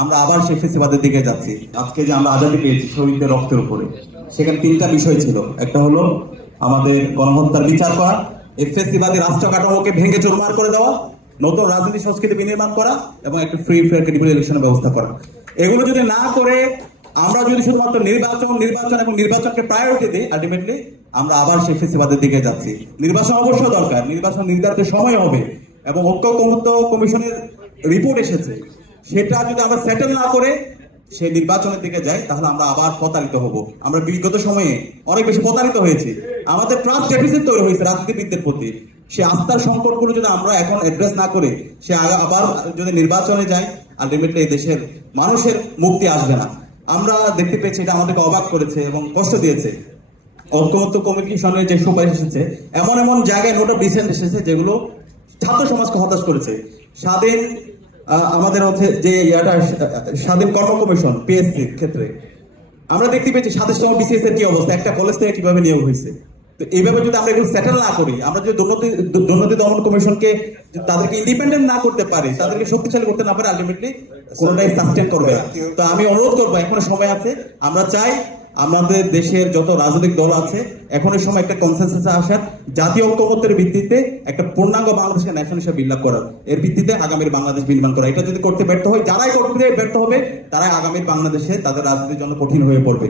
আমরা আবার সেই ফেসিবাদের দিকে যাচ্ছি। আজকে যে আমরা আজাদি পেয়েছি শহীদদের রক্তের উপরে, সেখানে তিনটা বিষয় ছিল। একটা হলো আমাদের গণহত্যার বিচার করা, এই ফেসিবাদী রাষ্ট্র কাঠামোকে ভেঙে চুরমার করে দেওয়া, নতুন রাজনীতি সংস্কৃতি বিনির্মাণ করা এবং একটা ফ্রি ফেয়ার ক্রেডিবল ইলেকশনের ব্যবস্থা করা। এগুলো যদি না করে আমরা যদি শুধুমাত্র নির্বাচন এবং নির্বাচনকে প্রায়োরিটি দিই, আলটিমেটলি আমরা আবার সেই ফেসিবাদের দিকে যাচ্ছি। নির্বাচন অবশ্যই দরকার, নির্বাচন নির্ধারিত সময় হবে এবং ঐক্যমত্য কমিশনের রিপোর্ট এসেছে, সেটা যদি আমরা সেটেল না করে সেই নির্বাচনের দিকে যাই তাহলে আমরা আবার প্রতারিত হব। আমরা বিগত সময়ে অনেক বেশি প্রতারিত হয়েছি, আমাদের ট্রাস্ট ডেফিসিট তৈরি হয়েছে রাজনীতিবিদদের প্রতি। সে আস্থার সংকটগুলো যদি আমরা এখন অ্যাড্রেস না করে সে আবার যদি নির্বাচনে যাই, আলটিমেটলি এই দেশের মানুষের মুক্তি আসবে না। আমরা দেখতে পেয়েছি, এটা আমাদেরকে অবাক করেছে এবং কষ্ট দিয়েছে। ঐক্যমত্য কমিশনের যে সুপারিশ এসেছে, এমন এমন জায়গায় নোট অফ ডিসেন্ট এসেছে যেগুলো ছাত্র সমাজকে হতাশ করেছে। স্বাধীন আমাদের হচ্ছে যে স্বাধীন কর্ম কমিশন পিএসসির ক্ষেত্রে আমরা দেখতে পেয়েছি 27তম বিসিএস এর কি অবস্থা, একটা কলেজ থেকে কিভাবে নিয়োগ হয়েছে। তো এইভাবে যদি আমরা এগুলো সেটেল না করি, আমরা যদি দুর্নীতি দমন কমিশনকে তাদেরকে ইন্ডিপেন্ডেন্ট না করতে পারি, তাদেরকে শক্তিশালী করতে না পারে, আলটিমেটলি কোনোটাই সাস্টেন করবে না। তো আমি অনুরোধ করবো, এখনো সময় আছে, আমরা চাই আমাদের দেশের যত রাজনৈতিক দল আছে এখনো সময় একটা কনসেনসাসে আসার, জাতীয় ঐক্যমত্যের ভিত্তিতে একটা পূর্ণাঙ্গ বাংলাদেশের ন্যাশন হিসেবে বিল্ড করার, এর ভিত্তিতে আগামীর বাংলাদেশ নির্মাণ করা। এটা যদি করতে ব্যর্থ হয়, যারাই করতে ব্যর্থ হবে তারাই আগামীর বাংলাদেশে তাদের রাজনীতির জন্য কঠিন হয়ে পড়বে।